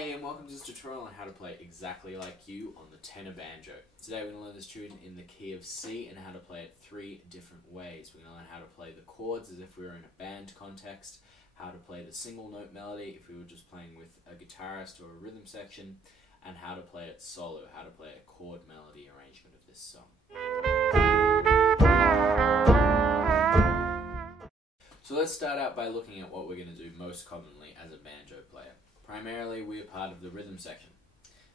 Hey, and welcome to this tutorial on how to play exactly like you on the tenor banjo. Today we're going to learn this tune in the key of C and how to play it 3 different ways. We're going to learn how to play the chords as if we were in a band context, how to play the single note melody if we were just playing with a guitarist or a rhythm section, and how to play it solo, how to play a chord melody arrangement of this song. So let's start out by looking at what we're going to do most commonly as a banjo player. Primarily, we are part of the rhythm section.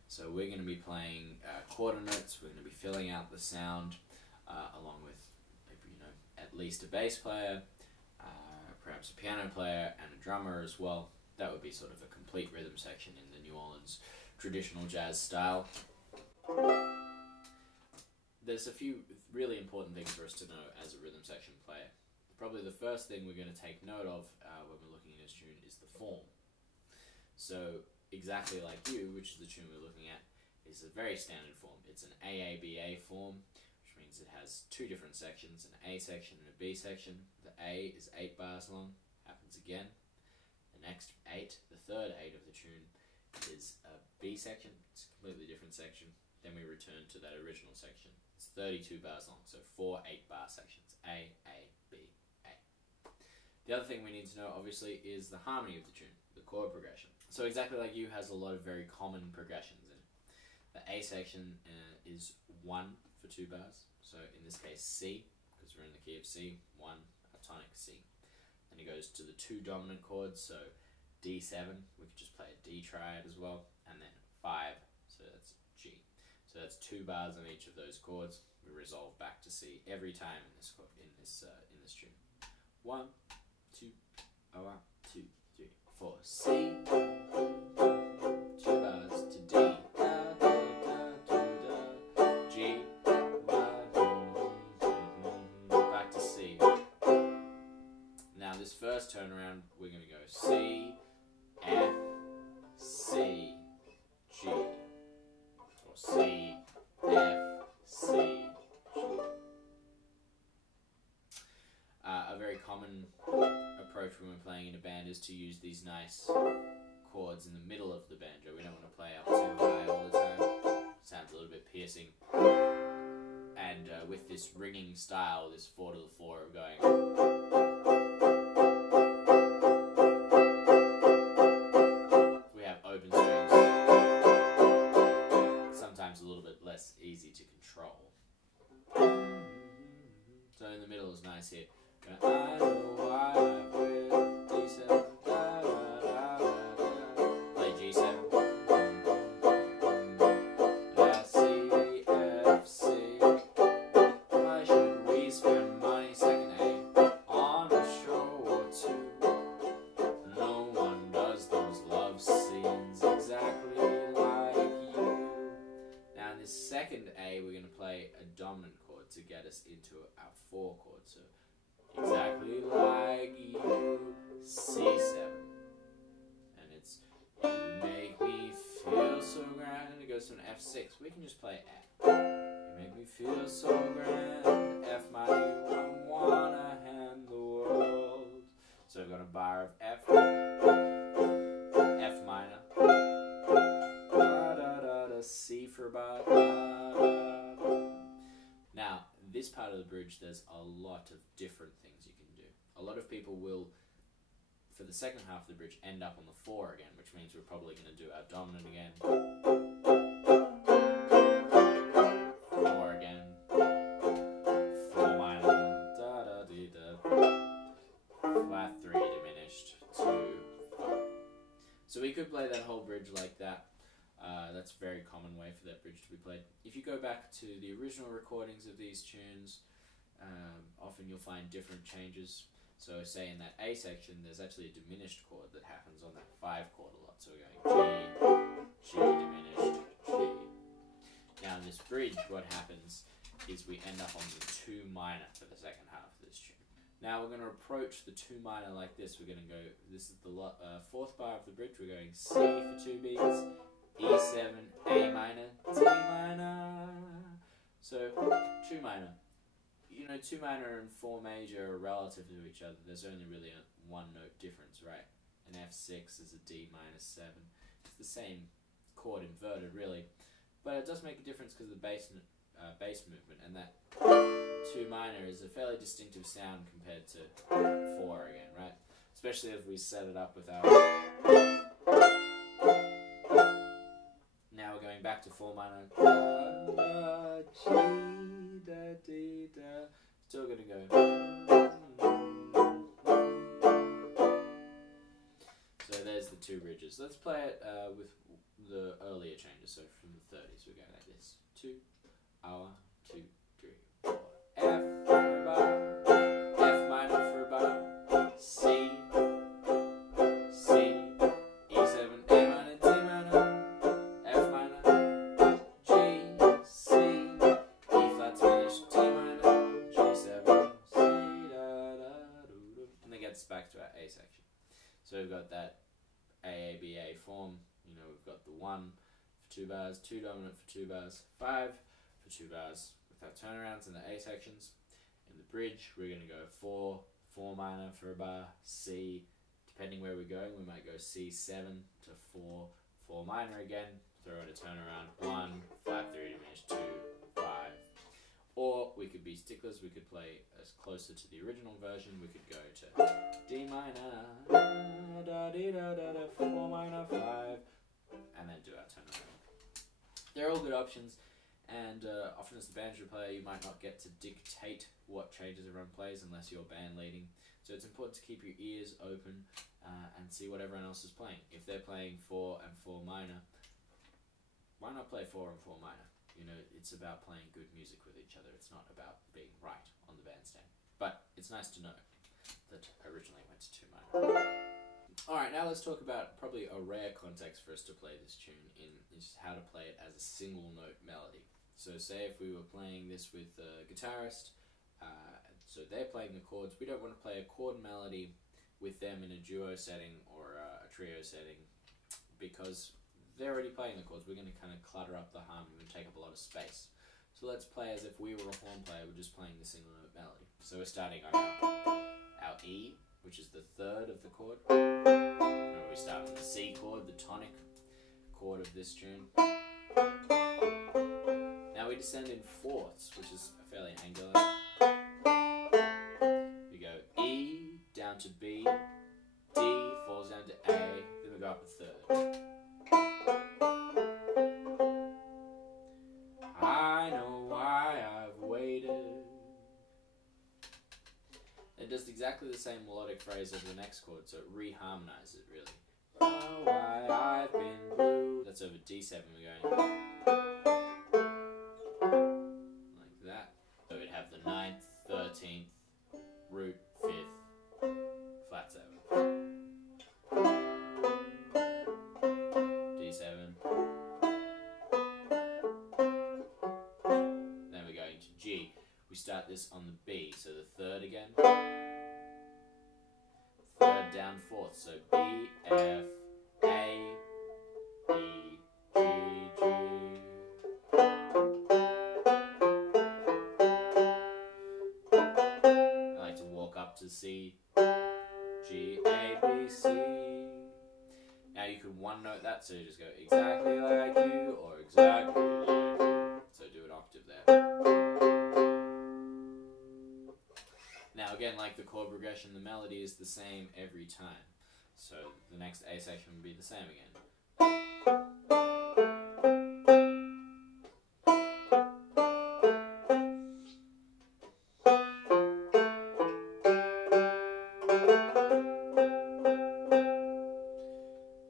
So we're going to be playing quarter notes, we're going to be filling out the sound along with, at least a bass player, perhaps a piano player and a drummer as well. That would be sort of a complete rhythm section in the New Orleans traditional jazz style. There's a few really important things for us to know as a rhythm section player. Probably the first thing we're going to take note of when we're looking at this tune is the form. So Exactly Like You, which is the tune we're looking at, is a very standard form. It's an AABA form, which means it has 2 different sections, an A section and a B section. The A is 8 bars long, happens again. The next 8, the third 8 of the tune, is a B section. It's a completely different section. Then we return to that original section. It's 32 bars long, so 4 8-bar sections. A, B, A. The other thing we need to know, obviously, is the harmony of the tune, the chord progression. So Exactly Like You has a lot of very common progressions in it. The A section is 1 for 2 bars. So in this case, C, because we're in the key of C, 1, a tonic C. Then it goes to the 2 dominant chords, so D7, we could just play a D triad as well, and then 5, so that's G. So that's 2 bars on each of those chords. We resolve back to C every time in this tune. 1, 2, 1, 2, 3, 4. C, 2 bars to D, da, da, da, da, G, back to C. Now this first turnaround, we're going to go C, F, C, G, or C, F, C, G. A very common approach when we're playing in a band is to use these nice chords in the middle of the banjo. We don't want to play up too high all the time. Sounds a little bit piercing. And with this ringing style, this 4 to the 4 of going, we have open strings, sometimes a little bit less easy to control. So in the middle is nice here. I know why I wear D7, da, da, da, da. Play G7. C, F, C. Why should we spend money, second A, on a show or 2? No one does those love scenes exactly like you. Now in this second A, we're going to play a dominant chord to get us into our 4 chord. So Exactly Like You, C7. And it's You Make Me Feel So Grand. And it goes to an F6. We can just play F. You make me feel so grand. F minor, I wanna hand the world. So I've got a bar of F, F minor, da da da da, C for a bar, da da da. Now, this part of the bridge, there's a lot of different things you can do. A lot of people will, for the second half of the bridge, end up on the 4 again, which means we're probably going to do our dominant again, 4 again, 4 minor, da da dee da, flat 3 diminished, 2, 5. So we could play that whole bridge like that. That's a very common way for that bridge to be played. If you go back to the original recordings of these tunes, often you'll find different changes. So say in that A section, there's actually a diminished chord that happens on that 5 chord a lot. So we're going G, G diminished, G. Now in this bridge, what happens is we end up on the 2 minor for the second half of this tune. Now we're going to approach the 2 minor like this. We're going to go, this is the 4th bar of the bridge. We're going C for 2 beats, E7, A minor, D minor. So 2 minor. 2 minor and 4 major are relative to each other. There's only really a 1 note difference, right? An F6 is a D minus 7. It's the same chord inverted, really, but it does make a difference because of the bass movement, and that 2 minor is a fairly distinctive sound compared to 4 again, right? Especially if we set it up with our... Now we're going back to 4 minor. Still gonna go. So there's the 2 bridges. Let's play it with the earlier changes. So from the 30s, we're going like this: 2, 1, 2, 3, 4. F for a bar, F minor for a bar, C, E7, A minor, D minor, F minor, G, C, E flat diminished, D minor, G7, C, da, da, do, do. And then gets back to our A section. So we've got that AABA form. You know, we've got the 1 for 2 bars, 2 dominant for 2 bars, 5 for 2 bars with our turnarounds in the A sections. In the bridge, we're going to go 4, 4 minor for a bar, C. Depending where we're going, we might go C7 to 4, 4 minor again, throw in a turnaround, 1, flat 3 diminished, 2, 5. Or we could be sticklers, we could play as closer to the original version. We could go to D minor, da dee da da da, 4 minor, 5, and then do our turnaround. They're all good options, and often as the banjo player, you might not get to dictate what changes everyone plays unless you're band leading. So it's important to keep your ears open and see what everyone else is playing. If they're playing 4 and 4 minor, why not play 4 and 4 minor? You know, it's about playing good music with each other. It's not about being right on the bandstand. But it's nice to know that I originally went to 2 minor. Alright, now let's talk about probably a rare context for us to play this tune in, is how to play it as a single note melody. So say if we were playing this with a guitarist, so they're playing the chords, we don't want to play a chord melody with them in a duo setting or a trio setting, because they're already playing the chords. We're going to kind of clutter up the harmony and take up a lot of space. So let's play as if we were a horn player, we're just playing the single note melody. So we're starting on our E, which is the 3rd of the chord. Remember, we start on the C chord, the tonic chord of this tune. Now we descend in 4ths, which is fairly angular. We go E, down to B, D, falls down to A, then we go up a 3rd. I know why I've waited. It does exactly the same melodic phrase of the next chord, so it reharmonizes it really. Oh, why I've been blue. That's over D7, we're going like that. So we'd have the 9th, 13th, root, 5th, flat 7. D7. Then we're going to G. We start this on the B, so the 3rd again. 3rd down 4th, so B, F, A, E, G, G. I like to walk up to C, G, A, B, C. Now you could one note that, so you just go exactly like you, or exactly like you. So do an octave there. Now again, like the chord progression, the melody is the same every time. So the next A section would be the same again.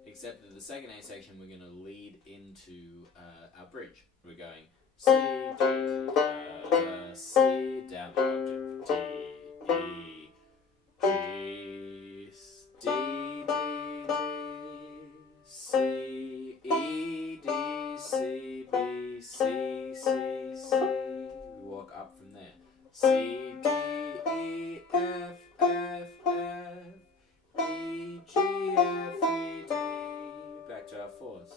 Except that the second A section, we're going to lead into our bridge. We're going C, D, da, C, down the octave, D, E, G, D, D, D, C, E, D, C, B, C, C, C. We walk up from there. C, D, E, F, F, F, E, G, F, E, D. Back to our 4ths.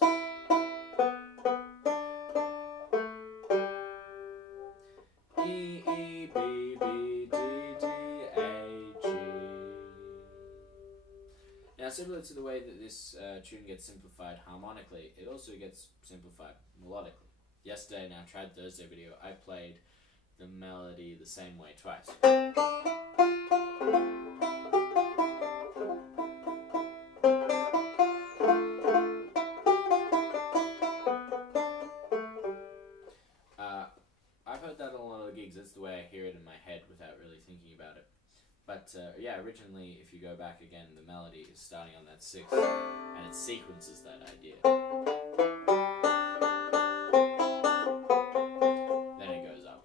E, E, B, B, D, D, A, G. Now some similar to the way that this tune gets simplified harmonically, it also gets simplified melodically. Yesterday in our Trad Thursday video, I played the melody the same way twice. I've heard that on a lot of gigs. That's the way I hear it in my head without really thinking about it. But yeah, originally, if you go back again, the melody is starting on that 6, and it sequences that idea. Then it goes up.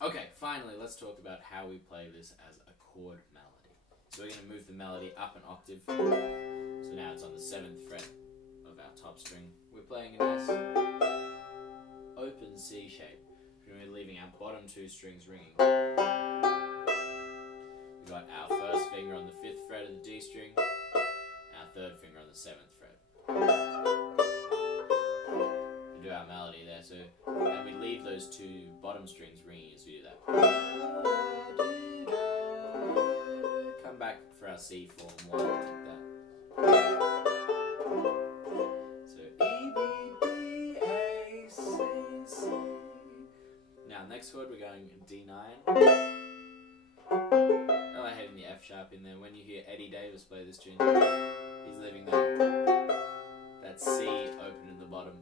Okay, finally, let's talk about how we play this as a chord melody. So we're going to move the melody up an octave. So now it's on the 7th fret of our top string. We're playing a nice open C shape. We're leaving our bottom 2 strings ringing. We've got our first finger on the 5th fret of the D string, our 3rd finger on the 7th fret. We do our melody there, so, and we leave those 2 bottom strings ringing as we do that. Come back for our C form 1 like that. So E, B, D, A, C, C. Now next chord we're going D9. I like having the F sharp in there. When you hear Eddie Davis play this tune, he's leaving that C open in the bottom.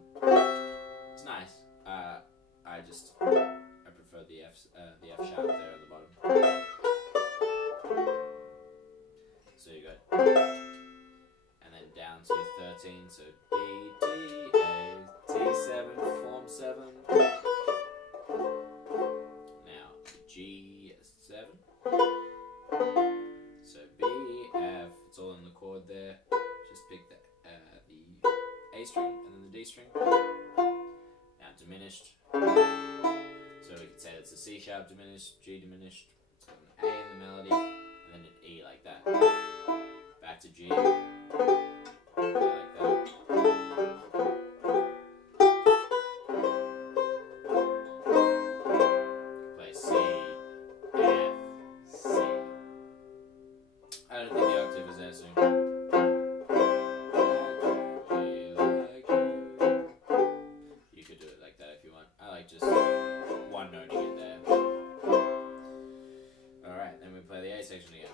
It's nice. I prefer the F sharp there at the bottom. So you got, and then down to 13. So B, D, A, D7, form 7. Now G7. So B, F. It's all in the chord there. Just pick the A string and then the D string. Now diminished. So we could say that's a C sharp diminished, G diminished. It's got an A in the melody, and then an E like that. Back to G. Like that. Play C, F, C. I don't think the octave is there soon. You could do it like that if you want. I like just one noting it there. Alright, then we play the A section again.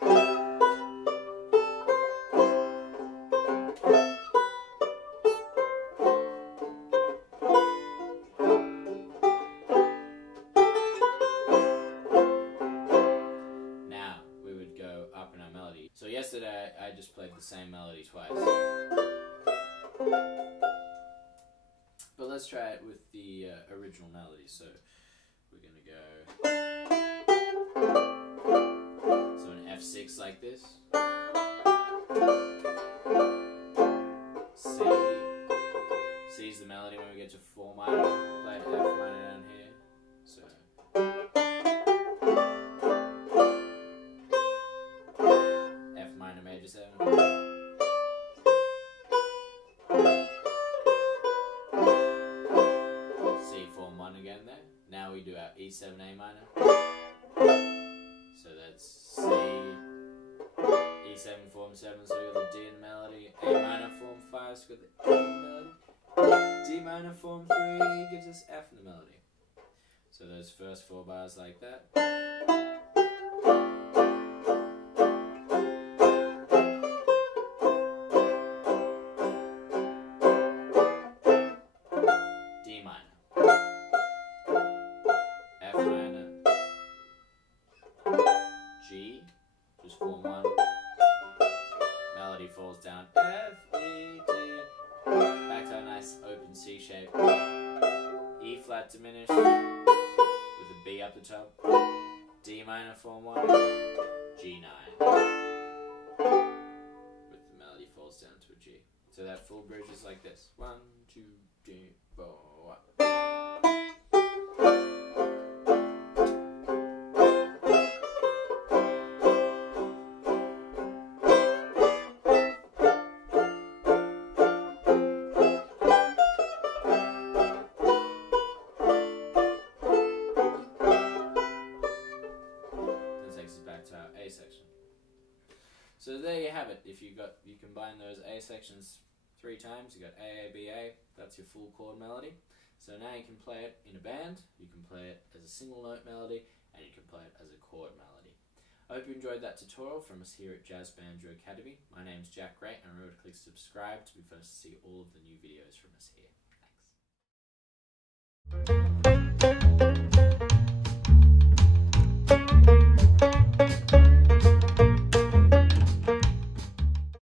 Now, we would go up in our melody. So yesterday, I just played the same melody twice. But let's try it with the original melody. So we're going to go, so an F6 like this, C, C's the melody. When we get to 4 minor, play an F minor down here, so F minor major 7, again there. Now we do our E7 A minor. So that's C, E7 form 7, so we got the D in the melody, A minor form 5, so we got the E in the melody, D minor form 3 gives us F in the melody. So those first 4 bars like that. Form 1, melody falls down, F, E, D, back to a nice open C shape, E flat diminished, with a B up the top, D minor form 1, G9, with the melody falls down to a G. So that full bridge is like this, 1, 2, 3, 4, 1. takes us back to our A section. So there you have it. If you combine those A sections 3 times, you got A, A, B, A, that's your full chord melody. So now you can play it in a band, you can play it as a single note melody, and you can play it as a chord melody. I hope you enjoyed that tutorial from us here at Jazz Banjo Academy. My name's Jack Gray, and remember to click subscribe to be first to see all of the new videos from us here.